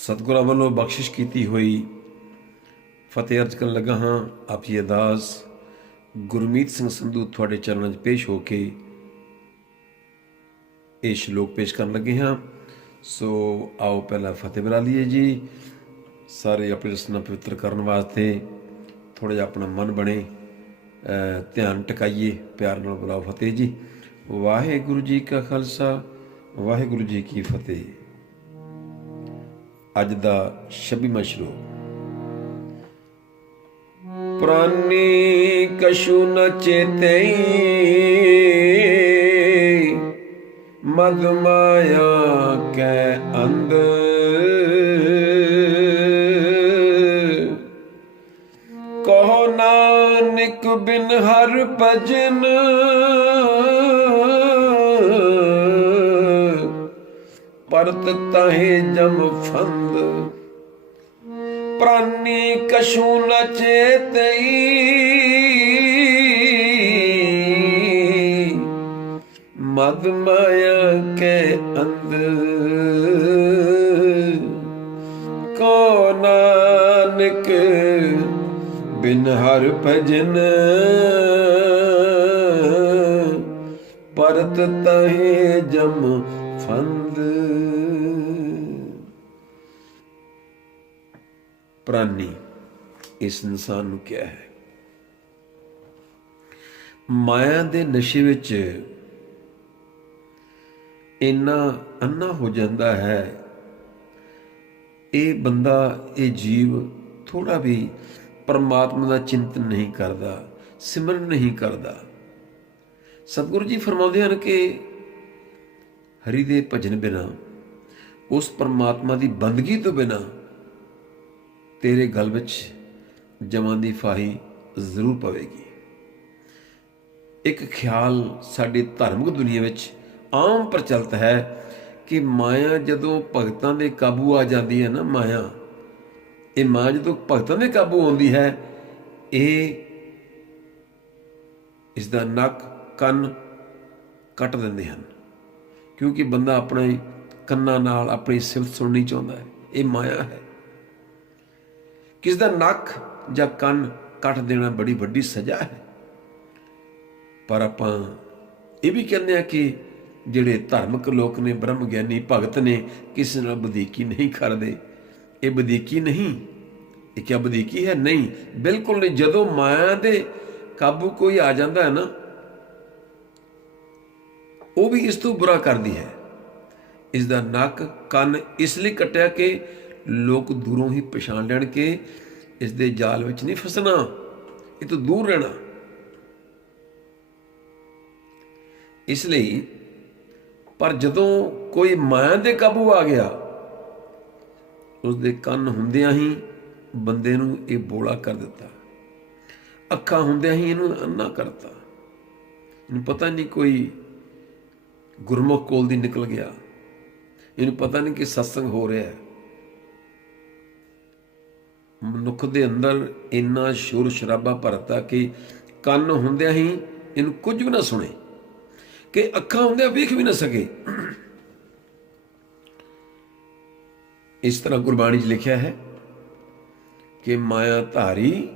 सतगुਰਾਂ ਵੱਲੋਂ ਬਖਸ਼ਿਸ਼ ਕੀਤੀ ਹੋਈ ਫਤਿਹ ਅਰਜ਼ ਕਰਨ ਲੱਗਾ ਹਾਂ। ਆਪ ਜੀ ਅਰਦਾਸ ਗੁਰਮੀਤ ਸਿੰਘ ਸੰਧੂ ਤੁਹਾਡੇ ਚਰਨਾਂ 'ਚ ਪੇਸ਼ ਹੋ ਕੇ ਇਹ ਸ਼ਲੋਕ ਪੇਸ਼ ਕਰਨ ਲੱਗੇ ਹਾਂ। ਸੋ ਆਓ ਪਹਿਲਾਂ ਫਤਿਹ ਬੁਲਾ ਲਈਏ ਜੀ। ਸਾਰੇ ਆਪਣੇ ਰਸਨਾ ਪਵਿੱਤਰ ਕਰਨ ਵਾਸਤੇ ਥੋੜ੍ਹਾ ਜਿਹਾ ਆਪਣਾ ਮਨ ਬਣੇ, ਧਿਆਨ ਟਿਕਾਈਏ, ਪਿਆਰ ਨਾਲ ਬੁਲਾਓ ਫਤਿਹ ਜੀ। ਵਾਹਿਗੁਰੂ ਜੀ ਕਾ ਖਾਲਸਾ, ਵਾਹਿਗੁਰੂ ਜੀ ਕੀ ਫਤਿਹ। ਅੱਜ ਦਾ 26ਵਾਂ ਸ਼ਲੋਕ। ਪ੍ਰਾਨੀ ਕਛੂ ਨ ਚੇਤਈ, ਮਦ ਮਾਇਆ ਕੈ ਅੰਧ। ਕਹੋ ਨਾਨਕ ਬਿਨ ਹਰ ਭਜਨ, ਪਰਤ ਤਾਹੇ ਜਮ ਫੰਦ। ਪ੍ਰਾਨੀ ਕਛੂ ਨ ਚੇਤਈ, ਮਦ ਮਾਇਆ ਕੈ ਅੰਧ। ਕੋ ਨਾਨਕ ਬਿਨ ਹਰ ਭਜਨ, ਪਰਤ ਤਾਹੇ ਜਮ ਫੰਦ। ਪ੍ਰਾਨੀ ਇਸ ਇਨਸਾਨ ਨੂੰ ਕਿਹਾ ਹੈ, ਮਾਇਆ ਦੇ ਨਸ਼ੇ ਵਿੱਚ ਇੰਨਾ ਅੰਨਾ ਹੋ ਜਾਂਦਾ ਹੈ ਇਹ ਬੰਦਾ, ਇਹ ਜੀਵ ਥੋੜ੍ਹਾ ਵੀ ਪਰਮਾਤਮਾ ਦਾ ਚਿੰਤਨ ਨਹੀਂ ਕਰਦਾ, ਸਿਮਰਨ ਨਹੀਂ ਕਰਦਾ। ਸਤਿਗੁਰੂ ਜੀ ਫਰਮਾਉਂਦੇ ਹਨ ਕਿ ਹਰੀ ਦੇ ਭਜਨ ਬਿਨਾਂ, ਉਸ ਪਰਮਾਤਮਾ ਦੀ ਬੰਦਗੀ ਤੋਂ ਬਿਨਾਂ ਤੇਰੇ ਗਲ ਵਿੱਚ ਜਮਾਂ ਦੀ ਫਾਹੀ ਜ਼ਰੂਰ ਪਵੇਗੀ। ਇੱਕ ਖਿਆਲ ਸਾਡੀ ਧਾਰਮਿਕ ਦੁਨੀਆ ਵਿੱਚ ਆਮ ਪ੍ਰਚਲਿਤ ਹੈ ਕਿ ਮਾਇਆ ਜਦੋਂ ਭਗਤਾਂ ਦੇ ਕਾਬੂ ਆ ਜਾਂਦੀ ਹੈ ਨਾ, ਇਹ ਮਾਇਆ ਜਦੋਂ ਭਗਤਾਂ ਦੇ ਕਾਬੂ ਆਉਂਦੀ ਹੈ, ਇਸ ਦਾ ਨੱਕ ਕੰਨ ਕੱਟ ਦਿੰਦੇ ਹਨ, ਕਿਉਂਕਿ ਬੰਦਾ ਆਪਣੇ ਕੰਨਾਂ ਨਾਲ ਆਪਣੀ ਸਿਫਤ ਸੁਣਨੀ ਚਾਹੁੰਦਾ ਹੈ। ਇਹ ਮਾਇਆ ਹੈ। ਕਿਸ ਦਾ ਨੱਕ ਜਾਂ ਕੰਨ ਕੱਟ ਦੇਣਾ ਬੜੀ ਵੱਡੀ ਸਜ਼ਾ ਹੈ। ਪਰ ਆਪਾਂ ਇਹ ਵੀ ਕਹਿੰਦੇ ਹਾਂ ਕਿ ਜਿਹੜੇ ਧਾਰਮਿਕ ਲੋਕ ਨੇ, ਬ੍ਰਹਮ ਗਿਆਨੀ ਭਗਤ ਨੇ, ਕਿਸੇ ਨਾਲ ਵਧੀਕੀ ਨਹੀਂ ਕਰਦੇ। ਇਹ ਵਧੀਕੀ ਨਹੀਂ। ਇਹ ਕਿਆ ਵਧੀਕੀ ਹੈ? ਨਹੀਂ, ਬਿਲਕੁਲ ਨਹੀਂ। ਜਦੋਂ ਮਾਇਆ ਦੇ ਕਾਬੂ ਕੋਈ ਆ ਜਾਂਦਾ ਹੈ ਨਾ, ਉਹ ਵੀ ਇਸ ਤੋਂ ਬੁਰਾ ਕਰਦੀ ਹੈ। ਇਸ ਦਾ ਨੱਕ ਕੰਨ ਇਸ ਲਈ ਕੱਟਿਆ ਕਿ ਲੋਕ ਦੂਰੋਂ ਹੀ ਪਛਾਣ ਲੈਣ ਕਿ ਇਸ ਦੇ ਜਾਲ ਵਿੱਚ ਨਹੀਂ ਫਸਣਾ, ਇਹ ਤੋਂ ਦੂਰ ਰਹਿਣਾ। ਇਸ ਲਈ ਪਰ ਜਦੋਂ ਕੋਈ ਮਾਇਆ ਦੇ ਕਾਬੂ ਆ ਗਿਆ, ਉਸ ਦੇ ਕੰਨ ਹੁੰਦਿਆਂ ਹੀ ਬੰਦੇ ਨੂੰ ਇਹ ਬੋਲਾ ਕਰ ਦਿੱਤਾ, ਅੱਖਾਂ ਹੁੰਦਿਆਂ ਹੀ ਇਹਨੂੰ ਅੰਨਾ ਕਰਤਾ। ਇਹਨੂੰ ਪਤਾ ਨਹੀਂ ਕੋਈ ਗੁਰਮੁਖ ਕੋਲ ਦੀ ਨਿਕਲ ਗਿਆ, ਇਹਨੂੰ ਪਤਾ ਨਹੀਂ ਕਿ ਸਤਸੰਗ ਹੋ ਰਿਹਾ ਹੈ। ਮਨੁੱਖ ਦੇ ਅੰਦਰ ਇੰਨਾ ਸ਼ੋਰ ਸ਼ਰਾਬਾ ਭਰਤਾ ਕਿ ਕੰਨ ਹੁੰਦਿਆਂ ਹੀ ਇਹਨੂੰ ਕੁਝ ਵੀ ਨਾ ਸੁਣੇ, ਕਿ ਅੱਖਾਂ ਹੁੰਦਿਆਂ ਵੇਖ ਵੀ ਨਾ ਸਕੇ। ਇਸ ਤਰ੍ਹਾਂ ਗੁਰਬਾਣੀ 'ਚ ਲਿਖਿਆ ਹੈ ਕਿ ਮਾਇਆ ਧਾਰੀ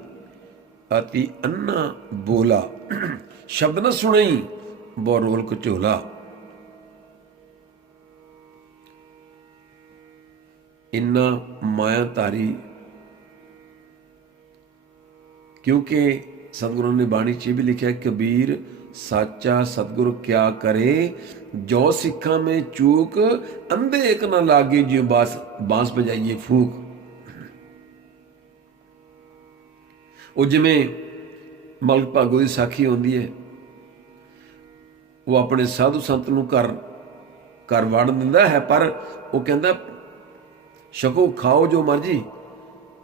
ਅਤੀ ਅੰਨਾ ਬੋਲਾ, ਸ਼ਬਦ ਨਾ ਸੁਣਈ ਬੋ ਰੋਲ ਕਚੋਲਾ। ਇੰਨਾ ਮਾਇਆ ਧਾਰੀ, ਕਿਉਂਕਿ ਸਤਿਗੁਰਾਂ ਨੇ ਬਾਣੀ 'ਚ ਵੀ ਲਿਖਿਆ, ਕਬੀਰ ਸਾਚਾ ਸਤਿਗੁਰ ਕਿਆ ਕਰੇ, ਜੋ ਸਿੱਖਾਂ ਮੇਂ ਚੂਕ, ਅੰਧੇ ਇੱਕ ਨਾ ਲਾਗੇ ਜਿਉ ਬਾਂਸ ਬਜਾਈਏ ਫੂਕ। ਉਹ ਜਿਵੇਂ ਮਲਕ ਭਾਗੋ ਦੀ ਸਾਖੀ ਹੁੰਦੀ ਹੈ, ਉਹ ਆਪਣੇ ਸਾਧੂ ਸੰਤ ਨੂੰ ਘਰ ਵਾੜਨ ਦਿੰਦਾ ਹੈ, ਪਰ ਉਹ ਕਹਿੰਦਾ ਛਕੋ ਖਾਓ ਜੋ ਮਰਜੀ,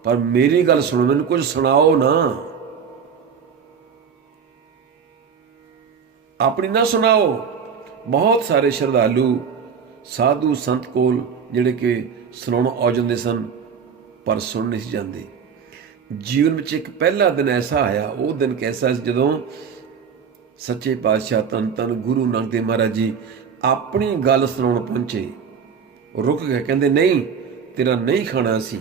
ਪਰ ਮੇਰੀ ਗੱਲ ਸੁਣੋ, ਮੈਨੂੰ ਕੁਝ ਸੁਣਾਓ ਨਾ, ਆਪਣੀ ਨਾ ਸੁਣਾਓ। ਬਹੁਤ ਸਾਰੇ ਸ਼ਰਧਾਲੂ ਸਾਧੂ ਸੰਤ ਕੋਲ ਜਿਹੜੇ ਕਿ ਸੁਣਾਉਣ ਆ ਜਾਂਦੇ ਸਨ, ਪਰ ਸੁਣ ਨਹੀਂ ਸੀ ਜਾਂਦੇ। ਜੀਵਨ ਵਿੱਚ ਇੱਕ ਪਹਿਲਾ ਦਿਨ ਐਸਾ ਆਇਆ, ਉਹ ਦਿਨ ਕੈਸਾ ਸੀ ਜਦੋਂ ਸੱਚੇ ਪਾਤਸ਼ਾਹ ਧੰਨ ਧੰਨ ਗੁਰੂ ਨਾਨਕ ਦੇਵ ਮਹਾਰਾਜ ਜੀ ਆਪਣੀ ਗੱਲ ਸੁਣਾਉਣ ਪਹੁੰਚੇ। ਰੁਕ ਗਏ, ਕਹਿੰਦੇ ਨਹੀਂ, तेरा नहीं खाना सी,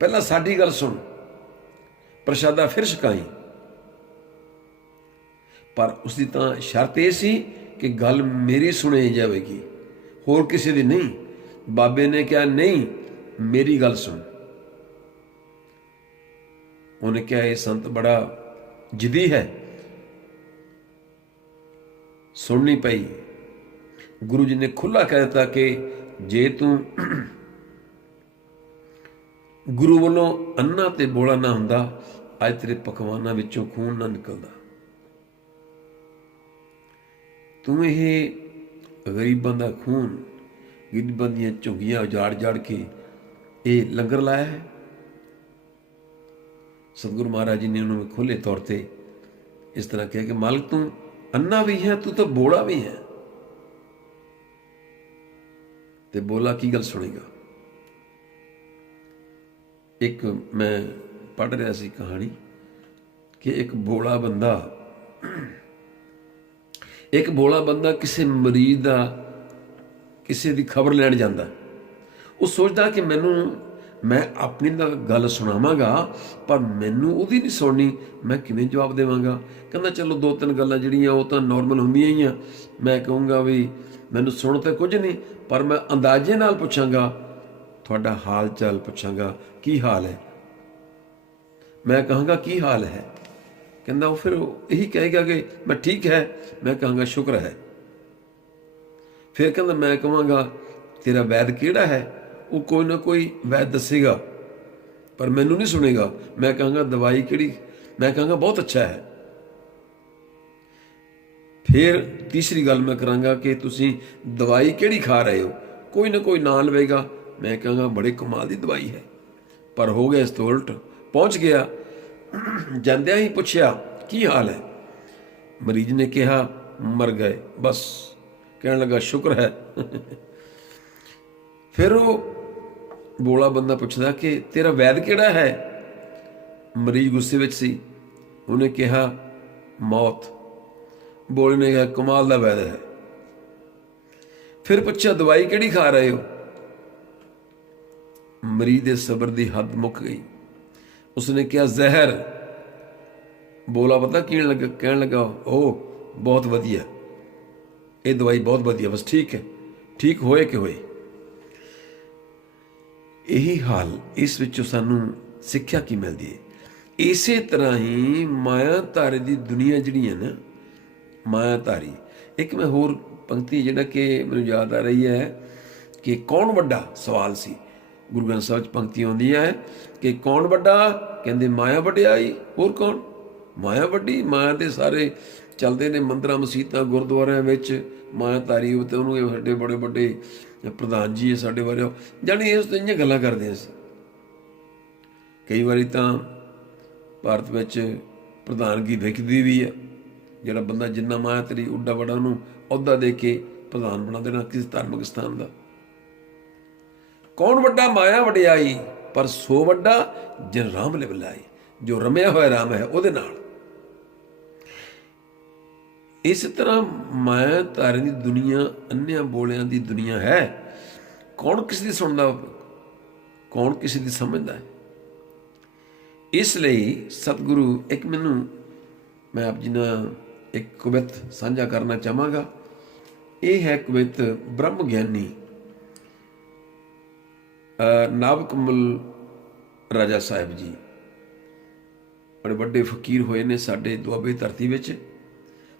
पहला साडी गल सुन, प्रशादा फिर छकाई। पर उसकी तो शर्त यह सी कि गल मेरी सुनी जाएगी, होर किसी दी नहीं। बाबे ने कहा नहीं, मेरी गल सुन। उन्हें कहा यह संत बड़ा जिद्दी है, सुननी पई। गुरु जी ने खुला कह दिता कि जे तू गुरु वालों अन्ना ते बोला ना हुंदा, अज तेरे पकवाना विचों खून ना निकलदा। तू ये गरीबां दा खून, गरीबां दियां झुग्गियां उजाड़ जाड़ के ये लंगर लाया है। सतगुरु महाराज जी ने उन्होंने खुले तौर पर इस तरह कहा कि मालिक तू अन्ना भी है, तू तो बोला भी है। ते बोला की गल सुनेगा। एक मैं पढ़ रहा सी कहानी कि एक बोला बंदा किसी मरीज का किसी की खबर लैन जाता। वो सोचता कि मैं अपनी गल सुनावांगा, पर मैनू उहदी नहीं सुननी, मैं किवें जवाब देवांगा। कहंदा चलो दो तीन गल्लां जिहड़ियां वो तो नॉर्मल हुंदियां ही आ, मैं कहूँगा भी मैनू सुन तो कुछ नहीं, पर मैं अंदाजे नाल पुछांगा, तुहाडा हाल चाल पुछांगा, की हाल है। मैं कहूँगा की हाल है, कहंदा वो फिर यही कहेगा कि मैं ठीक है, मैं कहूँगा शुक्र है। फिर कहंदा मैं कहांगा तेरा वैद किहड़ा है, वो कोई ना कोई वैद दसेगा, पर मैनू नहीं सुनेगा। मैं कहूँगा दवाई किहड़ी, मैं कहूँगा बहुत अच्छा है। फिर तीसरी गल मैं करांगा कि तुसीं दवाई किहड़ी खा रहे हो, कोई ना कोई नाम लवेगा। मैं कहूँगा बड़े कमाल की दवाई है, पर हो गया इस तो उल्ट। पहुँच गया, जांदियां ही पुछया की हाल है, मरीज ने कहा मर गए। बस कहने लगा शुक्र है। फिर वो बोला बंदा पुछदा कि तेरा वैद किहड़ा है। मरीज गुस्से विच सी, उन्हें कहा मौत। बोले ने कहा कमाल दा वैद है। फिर पूछा दवाई किहड़ी खा रहे हो। मरीज दे सबर दी हद मुक गई, उसने कहा जहर। बोला पता कहने लगा ओ बहुत वधिया, ये दवाई बहुत वधिया, बस ठीक है, ठीक होए कि होए। यही हाल इस विचों सानू सिक्ख्या की मिलती है। इसे तरह ही मायाधारी की दुनिया जिहड़ी है ना, मायाधारी। एक मैं होर पंक्ति जिहड़ा कि मैनूं याद आ रही है कि कौन वड्डा, सवाल सी गुरु ग्रंथ साहिब पंक्ति आउंदी है कि कौन वड्डा, कहंदे माया वड्डियाई। होर कौन, माया वड्डी। माया दे सारे चलते ने मंदिरां मसीतां गुरुद्वारियां विच मायाधारी, ते उहनूं साडे बड़े बड़े प्रधान जी है साडे बारे, जानी इस इं गल्लां करदे असीं। कई वारी तां भारत विच प्रधानगी विकदी भी है, जिहड़ा बंदा जिन्ना मायाधारी उड्डा बड़ा उहनूं अहुदा दे के प्रधान बना देना किसी धार्मिक स्थान का। कौन वड्डा माया वड्डियाई, पर सो वड्डा जिन राम ले बुलाई। जो रमिया होया राम है उहदे नाल। इस तरह मायाधारी की दुनिया अन्निया बोलियां की दुनिया है। कौन किसी की सुनता, कौन किसी की समझदा है। इसलिए सतगुरु एक मैं आप जी नाल एक कवित साझा करना चाहांगा। यह है कवित ब्रह्म ज्ञानी नाभकमल राजा साहिब जी, बड़े बड़े फकीर होए ने साडे दुआबे धरती विच।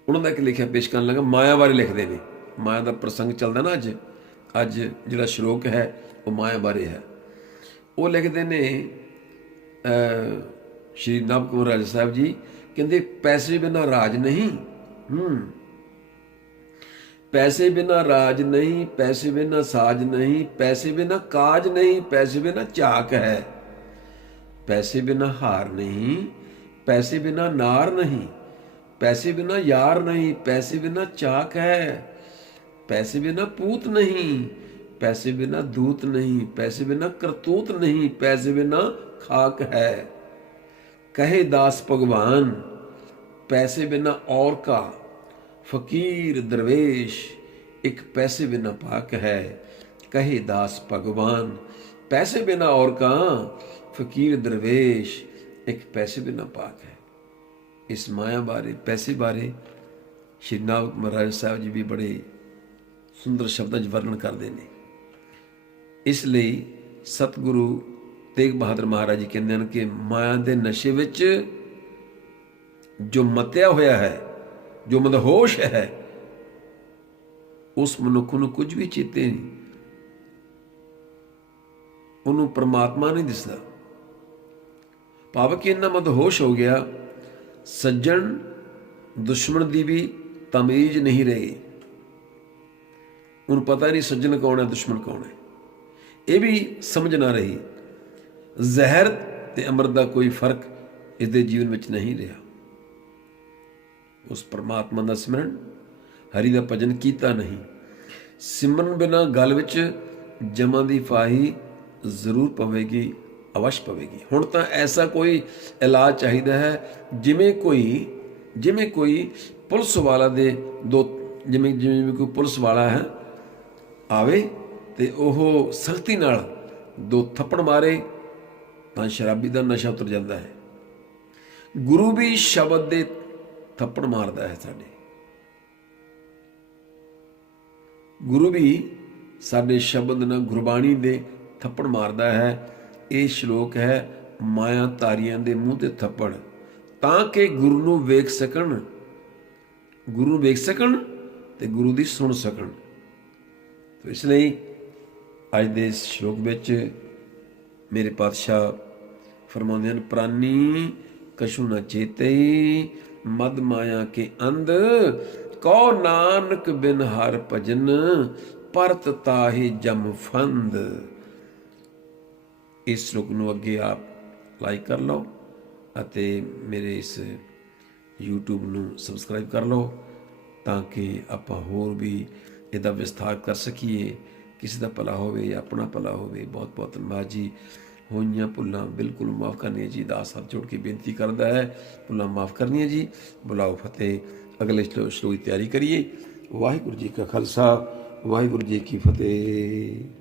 उन्होंने एक लिखिया पेश करन लगा, माया बारे लिखते हैं। माया का प्रसंग चलता ना अज जिहड़ा श्लोक है वो माया बारे है। वो लिखते ने श्री नाभकमल राजा साहब जी, कहते पैसे बिना राज नहीं। पैसे बिना राज नहीं, पैसे बिना साज नहीं, पैसे बिना काज नहीं, पैसे बिना झाक है। पैसे बिना हार नहीं, पैसे बिना नार नहीं, पैसे बिना यार नहीं, पैसे बिना चाक है। पैसे बिना पूत नहीं, पैसे बिना दूत नहीं, पैसे बिना करतूत नहीं, पैसे बिना खाक है। कहे दास भगवान, पैसे बिना और का, फकीर दरवेश एक पैसे बिना पाक है। कहे दास भगवान। पैसे बिना और कहाँ, फकीर दरवेश एक पैसे बिना पाक है। इस माया बारे, पैसे बारे श्री नानक महाराज साहब जी भी बड़े सुंदर शब्दां 'ਚ वर्णन करते हैं। इसलिए सतगुरु तेग बहादुर महाराज जी कहते हैं कि माया के नशे विच जो मतिया होया है, जो मदहोश है, उस मनुख नूं कुछ भी चेते नहीं, उन्होंने परमात्मा नहीं दिसदा। भाव कि इन्ना मदहोश हो गया, सज्जन दुश्मन की भी तमीज नहीं रही। उन्हें पता नहीं सज्जन कौन है, दुश्मन कौन है, ये भी समझ ना रही। जहर ते अमृत का कोई फर्क इसके जीवन में नहीं रहा। उस परमात्मा का सिमरन, हरि का भजन किया नहीं। सिमरन बिना गल विच जमां दी फाही जरूर पवेगी, अवश्य पवेगी। हुण तां ऐसा कोई इलाज चाहिए है, जिमें कोई पुलिस वाला दे दो, जिमें कोई पुलिस वाला है आवे ते ओह सख्ती नाल दो थप्पड़ मारे तां शराबी दा नशा उतर जाता है। गुरु भी शब्द दे थप्पड़ मारदा है साडे, गुरु भी साडे शब्द नाल गुरबाणी दे थप्पड़ मारदा है। ये श्लोक है माया तारियां दे मूँह ते थप्पड़, तां कि गुरु नूं वेख सकण, गुरु वेख सकण ते गुरु दी सुन सकण। तो इसलिए अज दे इस श्लोक विच मेरे पातशाह फरमाउंदे हन, प्राणी कछु न चेते मद माया के अंध, कौ नानक बिन हर भजन परत ताहि जम फंद। इस श्लोक नूं अगे आप लाइक कर लो अते मेरे इस यूट्यूब नूं सबसक्राइब कर लो, ताकि आपां होर भी इहदा विस्तार कर सकीए, किसी का भला होवे या अपना भला होवे। बहुत बहुत धन्यवाद जी। होइयां भुल्लां बिल्कुल माफ़ करनी जी, दास हाथ जोड़ के बेनती करता है, भुल्लां माफ़ करनी जी। बुलाओ फतेह, अगले श्लोक की तैयारी करिए। वाहिगुरू जी का खालसा, वाहिगुरू जी की फतेह।